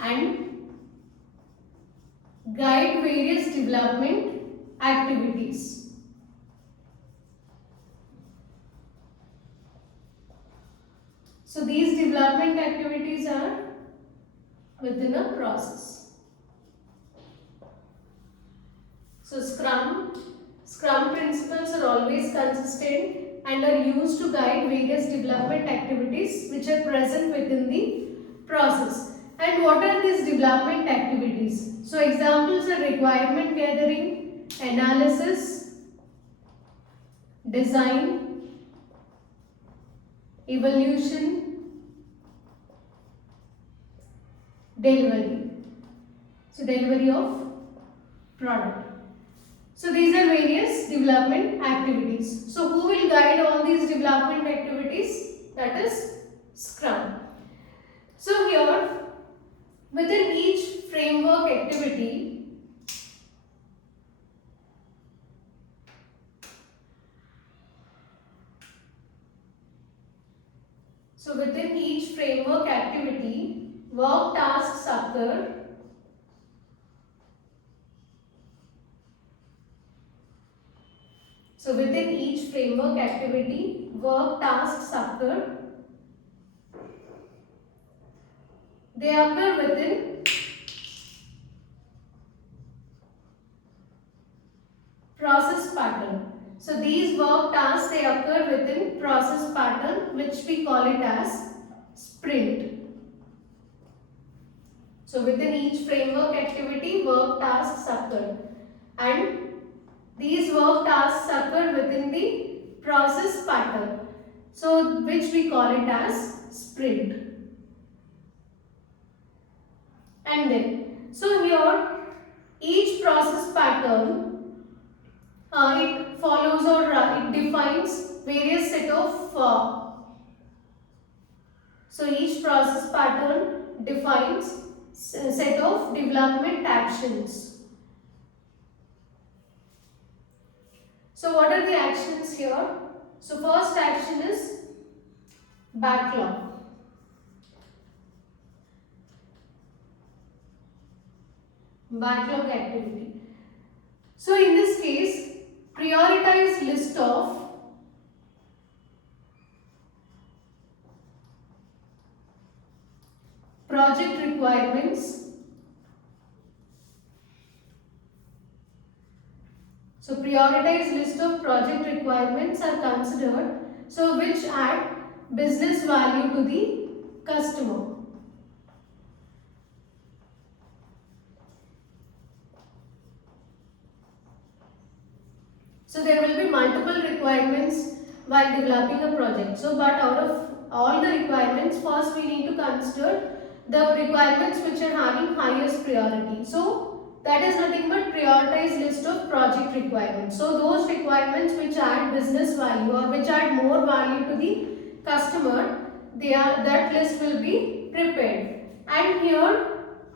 and guide various development activities. So these development activities are within a process. So Scrum principles are always consistent and are used to guide various development activities which are present within the process. And what are these development activities? So examples are requirement gathering, analysis, design, evaluation, delivery. So delivery of product. So these are various development activities. So who will guide all these development activities? That is Scrum. So here within each framework activity, work tasks occur. So within each framework activity, work tasks occur. They occur within process pattern. So these work tasks, they occur within process pattern, which we call it as sprint. So within each framework activity, work tasks occur, and these work tasks occur within the process pattern, so which we call it as sprint. And then, so here each process pattern it follows or it defines various set of so each process pattern defines set of development actions. So what are the actions here? So first action is backlog. Backlog activity. So in this case, prioritize list of project requirements. So prioritize list of project requirements are considered, so which add business value to the customer. So there will be multiple requirements while developing a project. So but out of all the requirements, first we need to consider the requirements which are having highest priority. So that is nothing but prioritize list of project requirements. So those requirements which add business value or which add more value to the customer, that list will be prepared. And here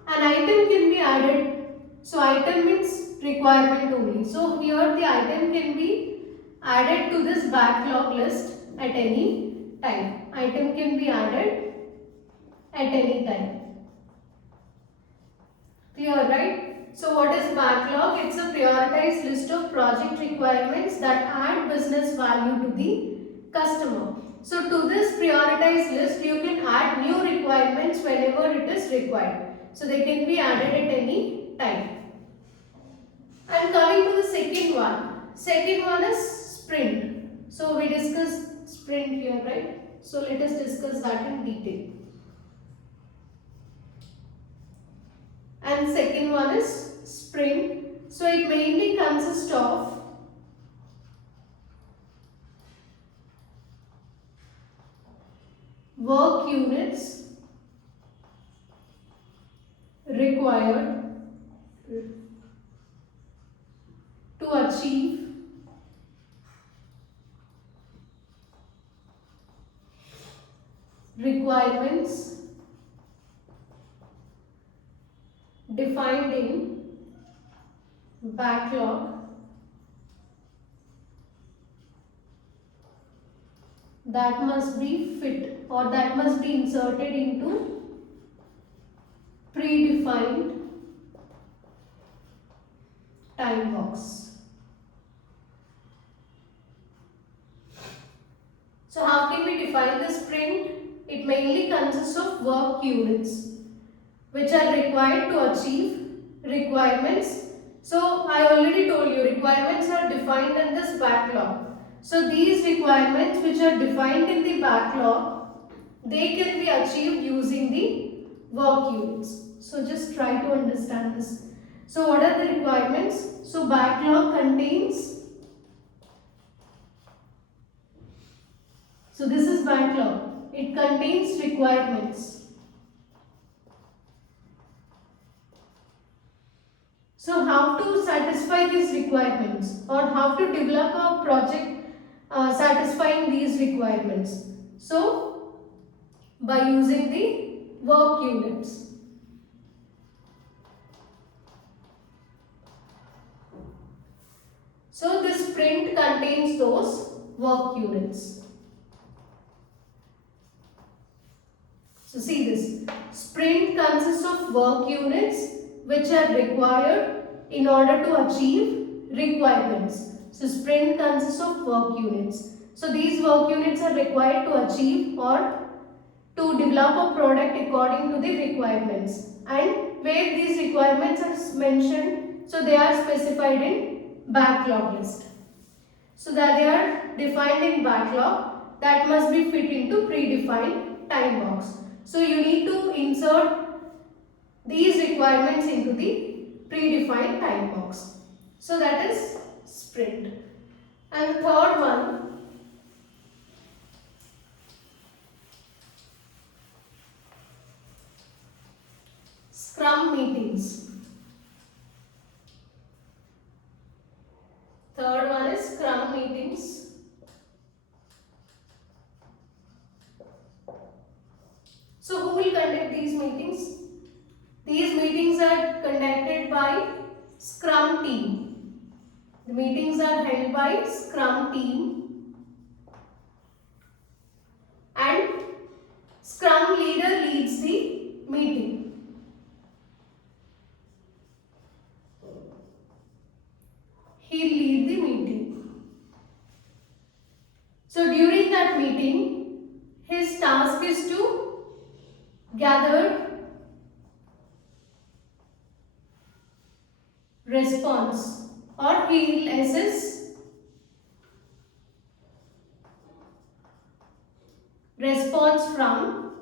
an item can be added. So item means requirement only. So here the item can be added to this backlog list at any time. Item can be added at any time. Clear, right? So what is backlog? It's a prioritized list of project requirements that add business value to the customer. So to this prioritized list, you can add new requirements whenever it is required. So they can be added at any time. And coming to the second one is sprint. So we discussed sprint here, right? So let us discuss that in detail. And second one is sprint. So it mainly consists of work units required to achieve requirements defined in backlog that must be fit or that must be inserted into predefined time box. So how can we define the sprint? It mainly consists of work units which are required to achieve requirements. So I already told you requirements are defined in this backlog. So these requirements which are defined in the backlog, they can be achieved using the work units. So just try to understand this. So what are the requirements? So backlog contains, so this is backlog. It contains requirements. So how to satisfy these requirements, or how to develop a project satisfying these requirements? So by using the work units. So this sprint contains those work units. So see this, sprint consists of work units which are required in order to achieve requirements. So sprint consists of work units. So these work units are required to achieve or to develop a product according to the requirements. And where these requirements are mentioned, so they are specified in backlog list. So that they are defined in backlog, that must be fit into predefined time box. So you need to insert these requirements into the predefined time box. So that is sprint. And the third one, Scrum meetings. Third one is Scrum meetings. So who will conduct these meetings? These meetings are conducted by Scrum team. The meetings are held by Scrum team, and Scrum leader leads the meeting. He'll lead the meeting. So during that meeting, his task is to gather response, or he will assess response from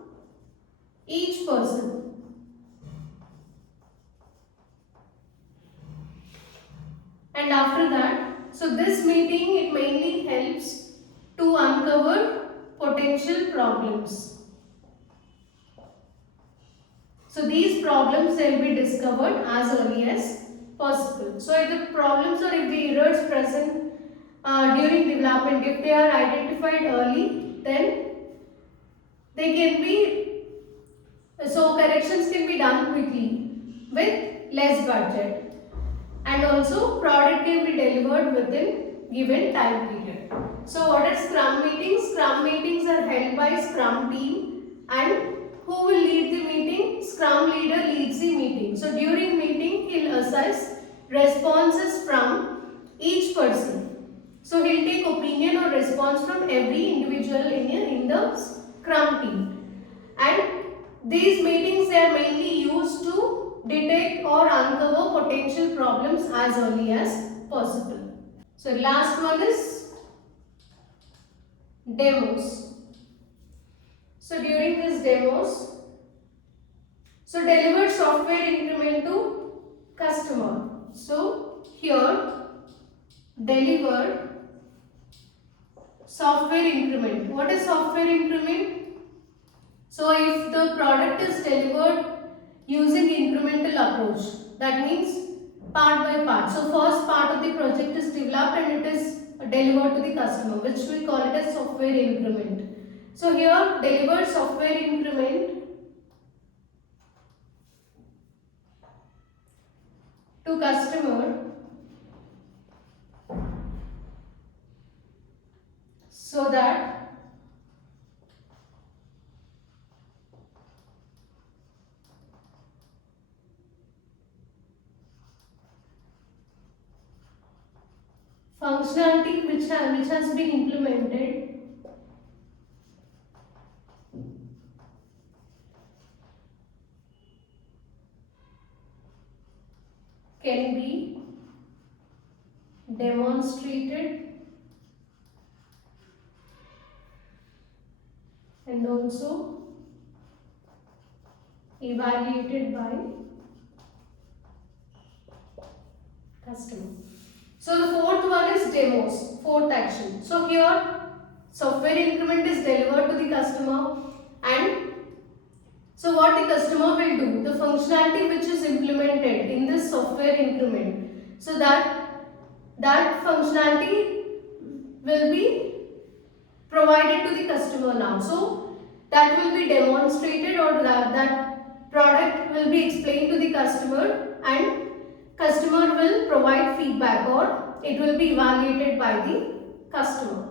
each person. And after that, so this meeting, it mainly helps to uncover potential problems. So these problems will be discovered as early as possible. So if the problems or if the errors present during development, if they are identified early, then they can be, so corrections can be done quickly with less budget, and also product can be delivered within given time period. So what are Scrum meetings? Scrum meetings are held by Scrum team, and who will lead the meeting? Scrum leader leads the meeting. So during meeting, he'll assess responses from each person. So he'll take opinion or response from every individual in the Scrum team. And these meetings, they are mainly used to detect or uncover potential problems as early as possible. So last one is demos. So during these demos, so deliver software increment to customer. So here deliver software increment. What is software increment? So if the product is delivered using incremental approach, that means part by part. So first part of the project is developed and it is delivered to the customer, which we call it as software increment. So here deliver software increment to customer so that functionality which has been implemented can be demonstrated and also evaluated by customer. So the fourth one is demos, fourth action. So here software increment is delivered to the customer, and so what the customer will do, the functionality which is implemented in this software increment, so that functionality will be provided to the customer now. So that will be demonstrated, or that product will be explained to the customer, and customer will provide feedback, or it will be evaluated by the customer.